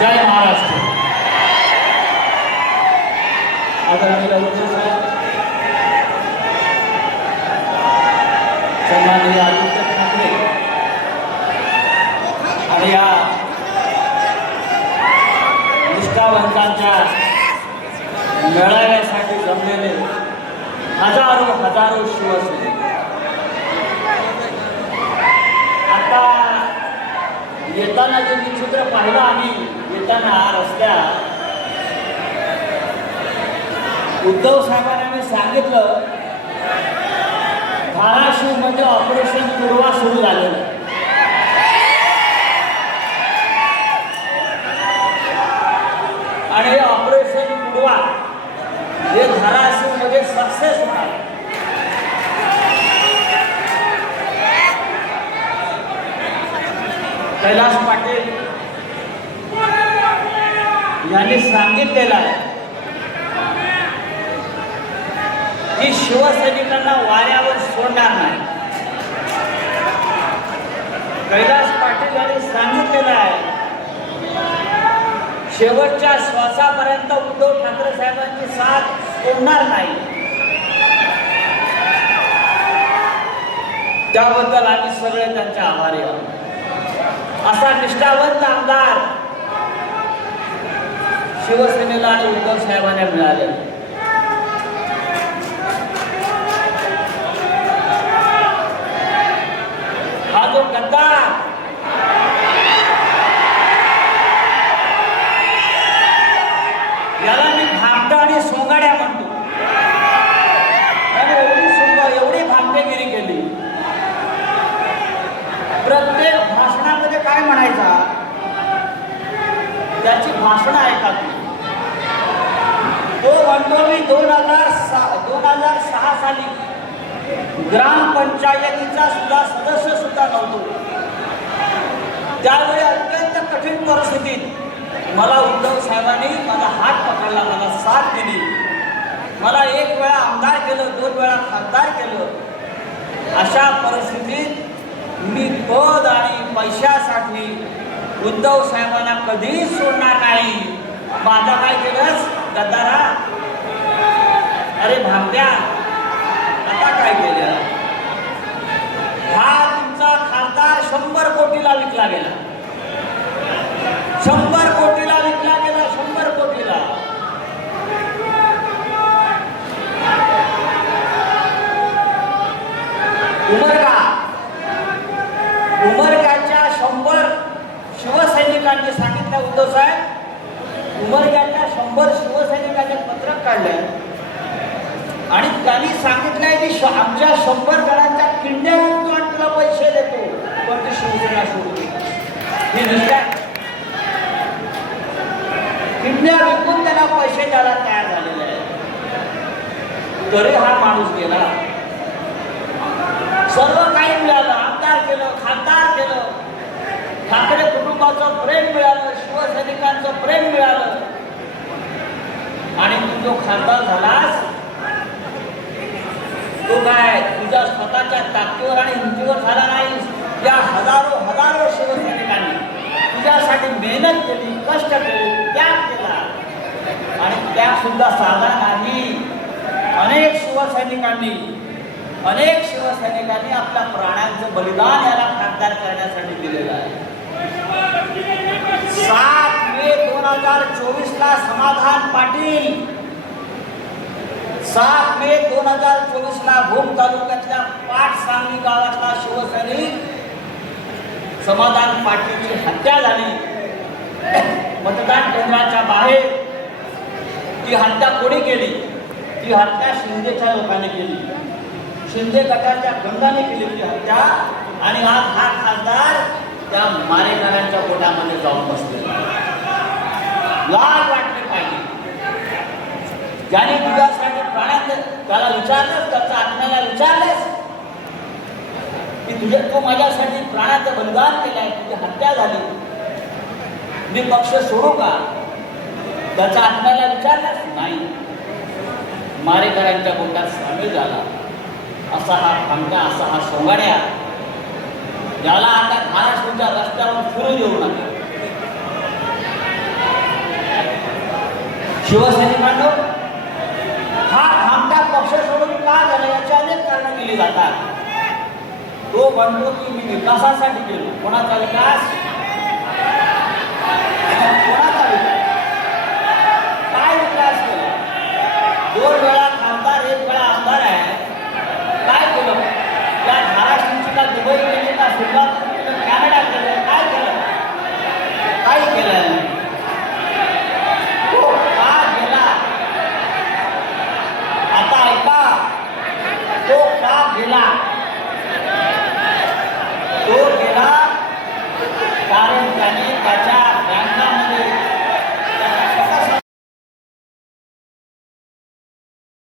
जय महाराष्ट्र. आदरणीय अध्यक्ष साहेब, सन्माननीय आदित्य ठाकरे आणि या निष्ठावंतांच्या मेळाव्यासाठी जमलेले हजारो शिवसैनिक. आता येताना जे चित्र पाहिलं आम्ही येताना रस्त्यात, उद्धव साहेबांना मी सांगितलं धाराशिव मध्ये ऑपरेशन पूर्वा सुरू झालेलं आहे. आणि हे ऑपरेशन पूर्वा हे धाराशिव मध्ये सक्सेस होणार. कैलास पाटील यांनी सांगितलेलं आहे की शिवसैनिकांना वाऱ्यावर सोडणार नाही. कैलास पाटील यांनी सांगितलेलं आहे शेवटच्या श्वासापर्यंत उद्धव ठाकरे साहेबांची साथ सोडणार नाही. त्याबद्दल आम्ही सगळे त्यांचे आभारी आहोत. असा निष्ठावंत आमदार शिवसेनेला आणि उद्धव साहेबांना मिळाले. हा जो गद्दार याला मी भामटा आणि सोंगाड्या म्हणतो. एवढी भामटेगिरी केली. प्रत्येक भाषणामध्ये काय म्हणायचा, त्याची भाषणं ऐका. तो म्हणतो मी 2006 साली ग्रामपंचायतीचा सुद्धा सदस्य सुद्धा नव्हतो. त्यावेळी अत्यंत कठीण परिस्थितीत मला उद्धव साहेबांनी माझा हात पकडला, मला साथ दिली. मला एक वेळा आमदार केलं, 2 वेळा खासदार केलं. अशा परिस्थितीत मी पद आणि पैशासाठी उद्धव साहेबांना कधीच सोडणार नाही. माझा काय केलंस गद्दारा, अरे भामट्या, आता काय केलं? हा तुमचा खासदार 100 कोटीला विकला गेला. 100 कोटीला विकला गेला. 100 कोटीला. उमरगाच्या 100 शिवसैनिकांनी सांगितलं, उद्धव साहेब उमरगाच्या 100 शिवसैनिकांनी पत्रक काढलं आणि त्यांनी सांगितलंय की आमच्या 100 जणांच्या किंड्या विकून तुला पैसे देतो, पण ती शिवसेना सोडू. ही निष्ठा, किंड्या विकून त्याला पैसे द्यायला तयार झालेले आहे. तरी हा माणूस गेला. सर्व काही मिळालं, आमदार केलं, खासदार केलं, ठाकरे कुटुंबाचं प्रेम मिळालं, शिवसैनिकांचं प्रेम मिळालं. आणि तू जो खासदार झालास तो काय तुझ्या स्वतःच्या ताकदीवर आणि हिमतीवर झाला नाही. या हजारो शिवसैनिकांनी तुझ्यासाठी मेहनत केली, कष्ट केले, त्याग केला. आणि त्याग सुद्धा साधा नाही. अनेक शिवसैनिकांनी आपल्या प्राणांचं बलिदान याला खासदार करण्यासाठी दिलेलं आहे. 7 मे 2024 ला समाधान पाटील, 7 मे 2024 ला भूम तालुक्यातल्या पाटसांगली गावातला शिवसैनिक समाधान पाटीलची हत्या झाली. मतदान केंद्राच्या बाहेर ती हत्या कोणी केली? ती हत्या शिंदेच्या लोकांनी केली. शिंदे गटाच्या गंगाने केली ती हत्या. आणि आज हा खासदार त्या मारेकऱ्यांच्या पोटामध्ये जाऊन बसलेला. लाज वाटली पाहिजे. ज्याने तुझ्यासाठी प्राणात, त्याला विचारलंस, त्याच्या आत्म्याला विचारलंस की तू माझ्यासाठी प्राणाचं बलिदान केलंय, तुझी हत्या झाली, मी पक्ष सोडू का? त्याच्या आत्म्याला विचारलंस? नाही. मारेकऱ्यांच्या गोटात सामील झाला. असा हा भामटा, असा हा सोंगाड्या, याला आता महाराष्ट्राच्या रस्त्यावर फिरू येऊ नका. शिवसैनिकांनो, हा आमचा पक्ष सोडून का झाला याची अनेक कारणं दिली जातात. तो म्हणतो की मी विकासासाठी गेलो. कोणाचा विकास?